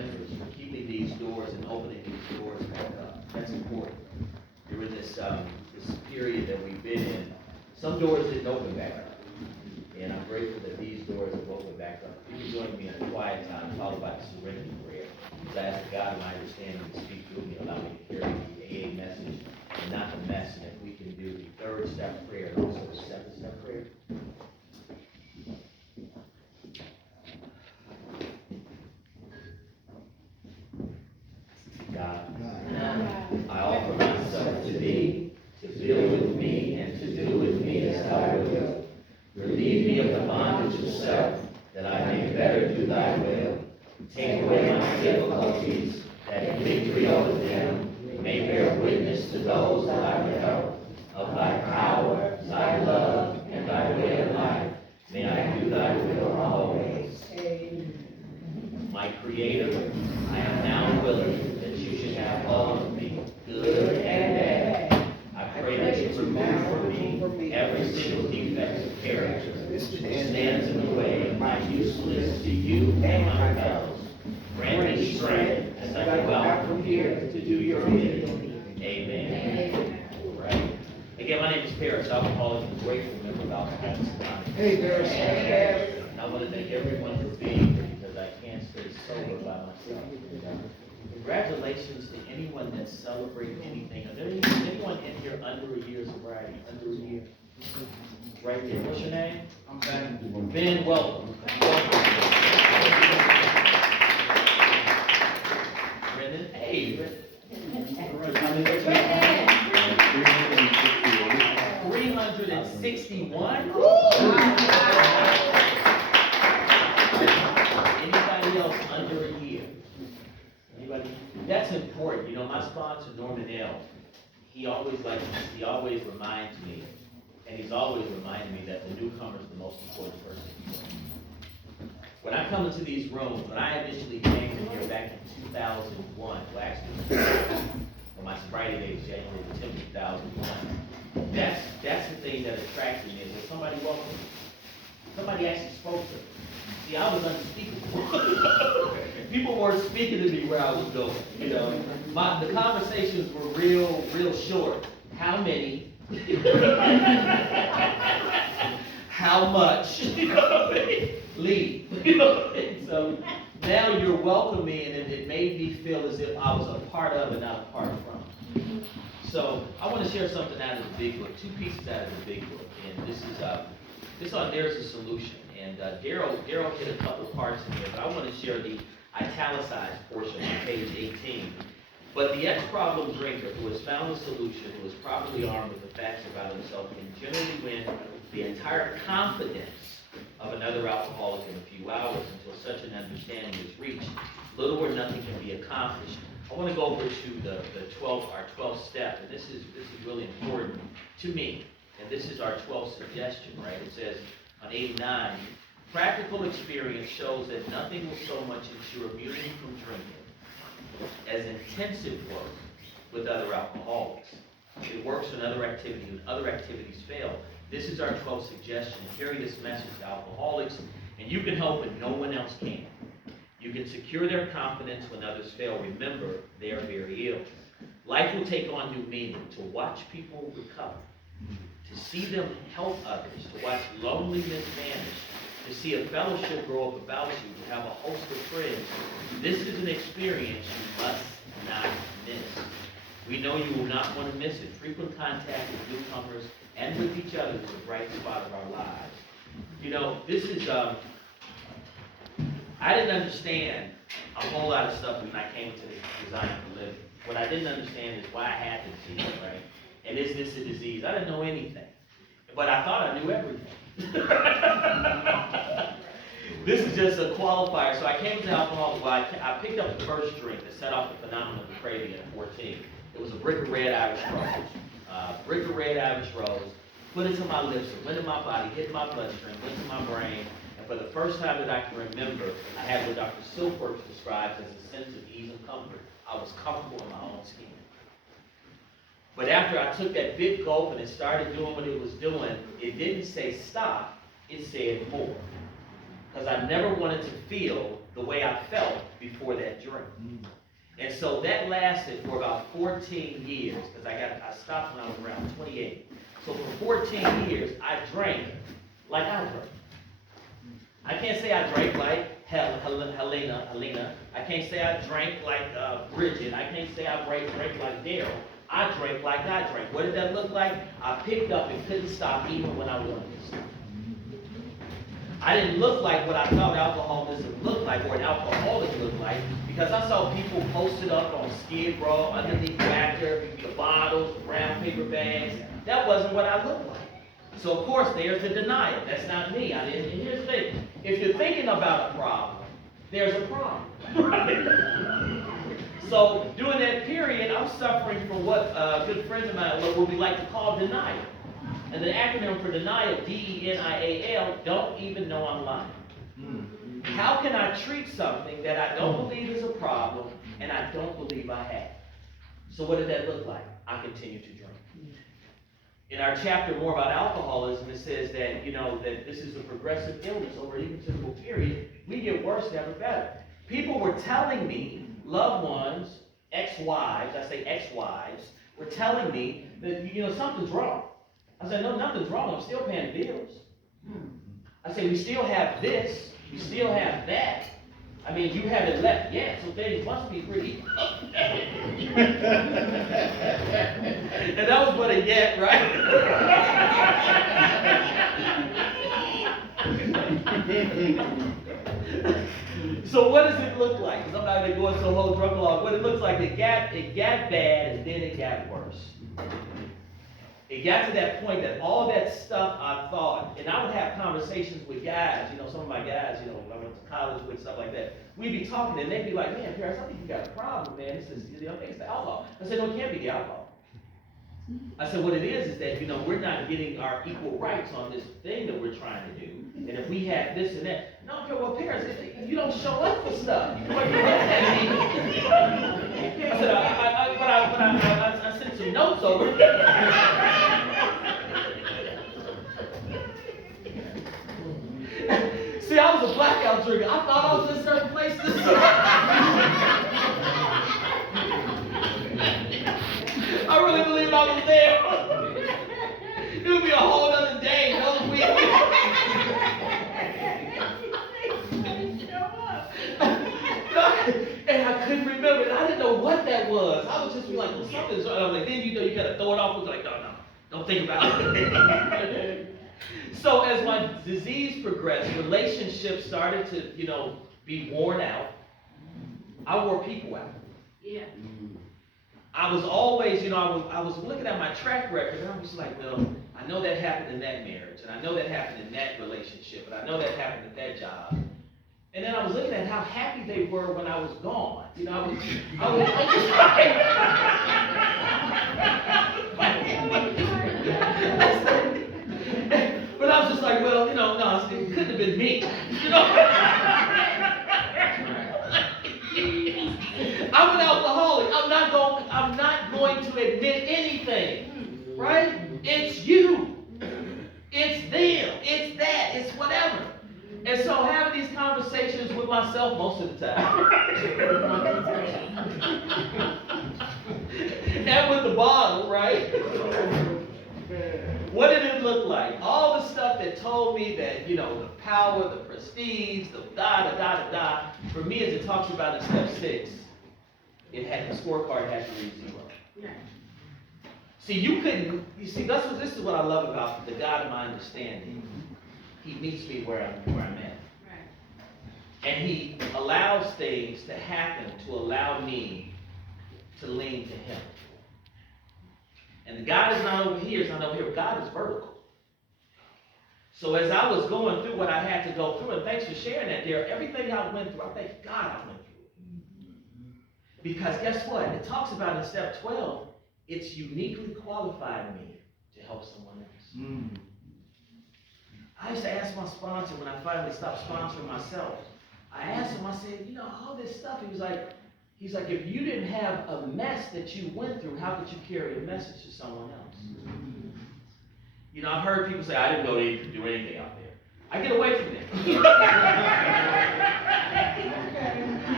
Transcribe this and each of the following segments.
members for keeping these doors and opening these doors back up. That's important. During this this period that we've been in, some doors didn't open back up. And I'm grateful that these doors have opened back up. You can join me in a quiet time, followed by the serenity prayer. So I ask God, in my understanding, to speak through me, allow me to carry the AA message and not the mess. And if we can do the third step prayer and also the seventh step prayer. God, I offer myself to thee, to fill with me and to do with me as thou wilt. Relieve me of the bondage of self, that I may better do thy will. Take away my difficulties, that in victory over them may bear witness to those that I will help. Of thy power, thy love, and thy way of life, may I do thy will always. My Creator, I am now willing that you should have all of me, good and bad. I pray that you remove from me every single defect of character which stands in the way of my usefulness to you and my fellows. Grant me strength as I go out from here to do your bidding. Amen. Right. Again, my name is Paris, alcoholic and grateful member of Alcoholics Anonymous. Hey, Paris. And I want to thank everyone for being here because I can't stay sober by myself. Congratulations to anyone that's celebrating anything. Is there anyone in here under a year sobriety? Under a year? Right there. What's your name? I'm Ben. Ben, welcome. Brendan? Hey, Brendan. 361? Anybody else under a year? Anybody? That's important. You know, my sponsor, Norman L., he always reminds me, and he's always reminding me that the newcomer is the most important person. When I come into these rooms, when I initially came in here back in 2001, well actually, on my sobriety day was January 10th, 2001, that's the thing that attracted me, is that somebody welcomed me. Somebody actually spoke to me. See, I was unspeakable. People weren't speaking to me where I was going, you know. The conversations were real short. How many? How much? Leave. So now you're welcoming, and it made me feel as if I was a part of and not a part from. So I want to share something out of the big book, 2 pieces out of the big book, and this is on There's a Solution. And Daryl hit a couple parts in here, but I want to share the italicized portion on page 18. But the ex-problem drinker who has found a solution, who is properly armed with the facts about himself, can generally win the entire confidence of another alcoholic in a few hours until such an understanding is reached. Little or nothing can be accomplished. I want to go over to our 12th step, and this is really important to me. And this is our 12th suggestion, right? It says on 89, practical experience shows that nothing will so much ensure immunity from drinking as intensive work with other alcoholics. It works when other activities fail. This is our 12th suggestion. Carry this message to alcoholics, and you can help when no one else can. You can secure their confidence when others fail. Remember, they are very ill. Life will take on new meaning. To watch people recover, to see them help others, to watch loneliness vanish, to see a fellowship grow up about you, to have a host of friends. This is an experience you must not miss. We know you will not want to miss it. Frequent contact with newcomers and with each other is the bright spot of our lives. You know, this is, I didn't understand a whole lot of stuff when I came into this design for living. What I didn't understand is why I had the disease, right? And is this a disease? I didn't know anything. But I thought I knew everything. This is just a qualifier. So I came to alcohol. Well, I picked up the first drink that set off the phenomenon of craving at 14. It was a brick of red Irish Rose. Put it to my lips, it went in my body, hit my bloodstream, went to my brain. And for the first time that I can remember, I had what Dr. Silkworth describes as a sense of ease and comfort. I was comfortable in my own skin. But after I took that big gulp and it started doing what it was doing, it didn't say stop, it said more. Because I never wanted to feel the way I felt before that drink. And so that lasted for about 14 years, because I stopped when I was around 28. So for 14 years, I drank like I drank. I can't say I drank like Helena. I can't say I drank like Bridget. I can't say I drank like Daryl. I drank like I drank. What did that look like? I picked up and couldn't stop even when I wanted to stop. I didn't look like what I thought alcoholism looked like or an alcoholic looked like, because I saw people posted up on Skid Row, underneath Whacker, the bottles, the brown paper bags. That wasn't what I looked like. So of course there's the denial. That's not me. And here's the thing. If you're thinking about a problem, there's a problem. So during that period, I'm suffering from what a good friend of mine, what we like to call denial. And the acronym for denial, D-E-N-I-A-L, don't even know I'm lying. How can I treat something that I don't believe is a problem and I don't believe I have? So what did that look like? I continue to drink. In our chapter more about alcoholism, it says that, that this is a progressive illness over an even typical period. We get worse, never better. People were telling me, loved ones, ex-wives, I say ex-wives, were telling me that, something's wrong. I said, no, nothing's wrong. I'm still paying bills. I said, we still have this. We still have that. I mean, you haven't left yet, so things must be pretty. And that was but a yet, right? So what does it look like? Because I'm not going to go into a whole drug log. What it looks like, it got bad, and then it got worse. It got to that point that all that stuff I thought, and I would have conversations with guys, some of my guys, I went to college with, stuff like that. We'd be talking, and they'd be like, man, Paris, I think you got a problem, man. It's the alcohol. I said, no, it can't be the alcohol. I said, what it is that, we're not getting our equal rights on this thing that we're trying to do. And if we have this and that, no, okay, well, Paris, you don't show up for stuff. You come at me. I said, I sent some notes over. See, I was a blackout drinker. I thought I was in certain places. I really believed I was there. It would be a whole other day, another week. And I couldn't remember it. I didn't know what that was. I was just like, well, something's wrong. I was like, then you gotta throw it off. I was like, no, don't think about it. So as my disease progressed, relationships started to, be worn out. I wore people out. Yeah. I was always, I was looking at my track record, and I was like, well, I know that happened in that marriage, and I know that happened in that relationship, and I know that happened at that job. And then I was looking at how happy they were when I was gone. I was just but I was just like, well, no, it couldn't have been me. I'm an alcoholic. I'm not going to admit anything. Right? It's you. It's them. It's that. It's whatever. And so having these conversations with myself most of the time. And with the bottle, right? What did it look like? All the stuff that told me that, the power, the prestige, the da. For me, as it talks about in step 6, the scorecard had to read 0. Yeah. See, this is what I love about the God of my understanding. He meets me where I'm at. Right. And he allows things to happen to allow me to lean to him. And God is not over here, it's not over here, but God is vertical. So as I was going through what I had to go through, and thanks for sharing that there, everything I went through, I thank God I went through it. Because guess what? It talks about in step 12, it's uniquely qualified me to help someone else. I used to ask my sponsor when I finally stopped sponsoring myself. I asked him, I said, all this stuff. He's like, if you didn't have a mess that you went through, how could you carry a message to someone else? I've heard people say, I didn't go to do anything out there. I get away from that.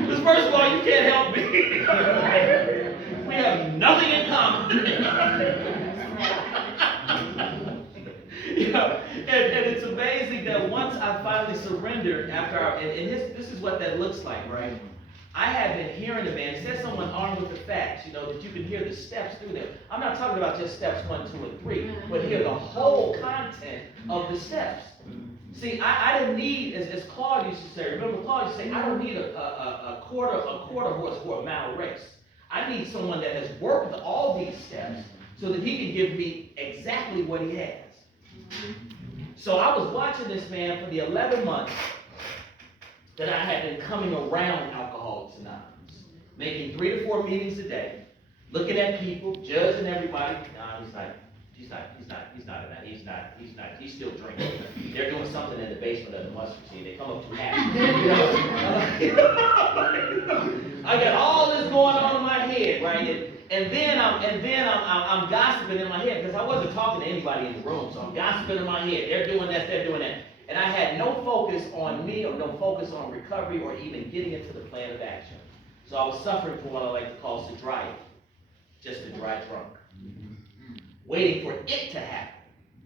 Because first of all, you can't help me. We have nothing in common. You know, and it's amazing that once I finally surrendered after this is what that looks like, right? I had been hearing the man. It says someone armed with the facts, you know, that you can hear the steps through them. I'm not talking about just steps 1, 2, and 3, but hear the whole content of the steps. See, I didn't need, as Claude used to say, remember Claude used to say, I don't need a quarter horse for a mile race. I need someone that has worked all these steps so that he can give me exactly what he has. So I was watching this man for the 11 months that I had been coming around Alcoholics Anonymous, making 3 to 4 meetings a day, looking at people, judging everybody. Nah, he's still drinking. They're doing something in the basement of the mustard seed. They come up too happy. I got all this going on in my head, right? And then I'm gossiping in my head because I wasn't talking to anybody in the room, so I'm gossiping in my head. They're doing this, they're doing that. And I had no focus on me or no focus on recovery or even getting into the plan of action. So I was suffering from what I like to call sobriety, just a dry drunk. Waiting for it to happen,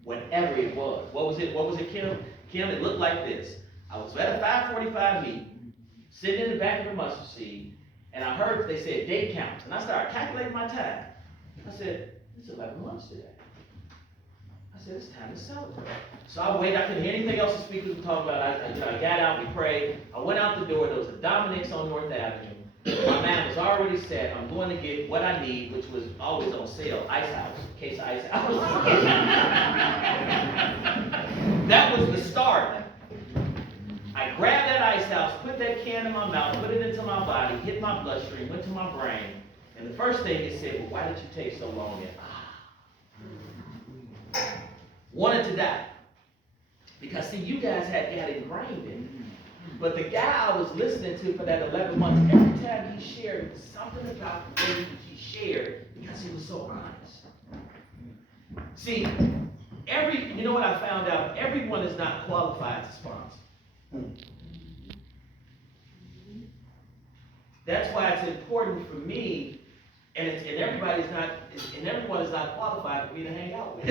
whatever it was. What was it, Kim? Kim, it looked like this. I was at a 5:45 meeting, sitting in the back of the mustard seed, and I heard they said day counts, and I started calculating my time. I said, it's 11 months today. I said, it's time to celebrate. So I waited, I couldn't hear anything else the speakers were talking about. I got out, we prayed. I went out the door, there was a Dominic's on North Avenue. My man was already set. I'm going to get what I need, which was always on sale, Ice House, case of Ice House. That was the start. I grabbed that Ice House, put that can in my mouth, put it into my body, hit my bloodstream, went to my brain, and the first thing it said, well, why did you take so long? Wanted to die. Because see, you guys had got ingrained in it. But the guy I was listening to for that 11 months, every time he shared, it was something about the way he shared because he was so honest. See, you know what I found out? Everyone is not qualified to sponsor. That's why it's important for me, and everyone is not qualified for me to hang out with.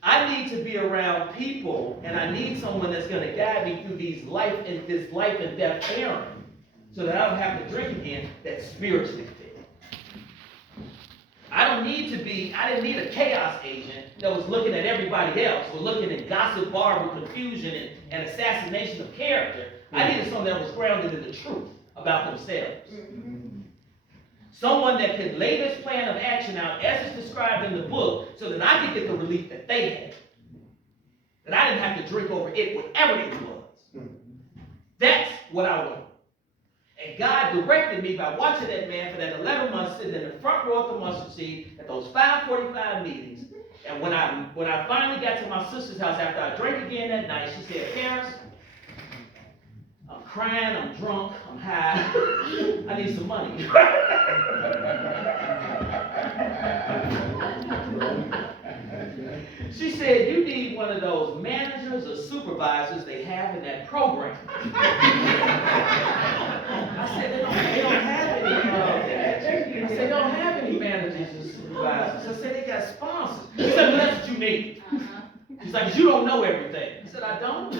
I need to be around people, and I need someone that's going to guide me through this life and death errand, so that I don't have to drink again. That's spiritually fit. I didn't need a chaos agent that was looking at everybody else, or looking at gossip, barber, confusion, and assassination of character. I needed someone that was grounded in the truth about themselves. Someone that could lay this plan of action out as it's described in the book so that I could get the relief that they had. That I didn't have to drink over it, whatever it was. That's what I wanted. And God directed me by watching that man for that 11 months sitting in the front row of the mustard seed at those 5:45 meetings. And when I finally got to my sister's house after I drank again that night, she said, Parents, I'm crying, I'm drunk, I'm high. I need some money. She said, you need one of those managers or supervisors they have in that program. I said, they don't have any. I said, they don't have any managers or supervisors. I said, they got sponsors. She said, well, that's what you need. She's like, you don't know everything. I said, I don't.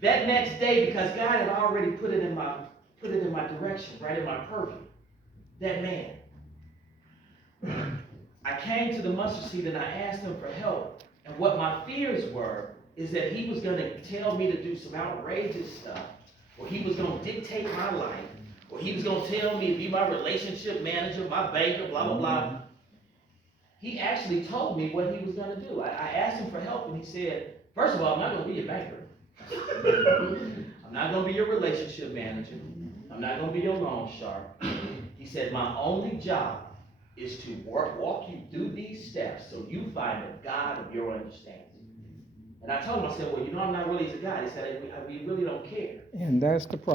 That next day, because God had already put it in my direction, right in my purview, that man, I came to the mustard seed and I asked him for help. And what my fears were is that he was going to tell me to do some outrageous stuff, or he was going to dictate my life, or he was going to tell me to be my relationship manager, my banker, blah, blah, blah. He actually told me what he was going to do. I asked him for help, and he said, first of all, I'm not going to be your banker. I'm not going to be your relationship manager. I'm not going to be your loan shark. He said, my only job is to walk you through these steps so you find a God of your understanding. And I told him, I said, well, you know, I'm not really a God. He said, we really don't care. And that's the problem.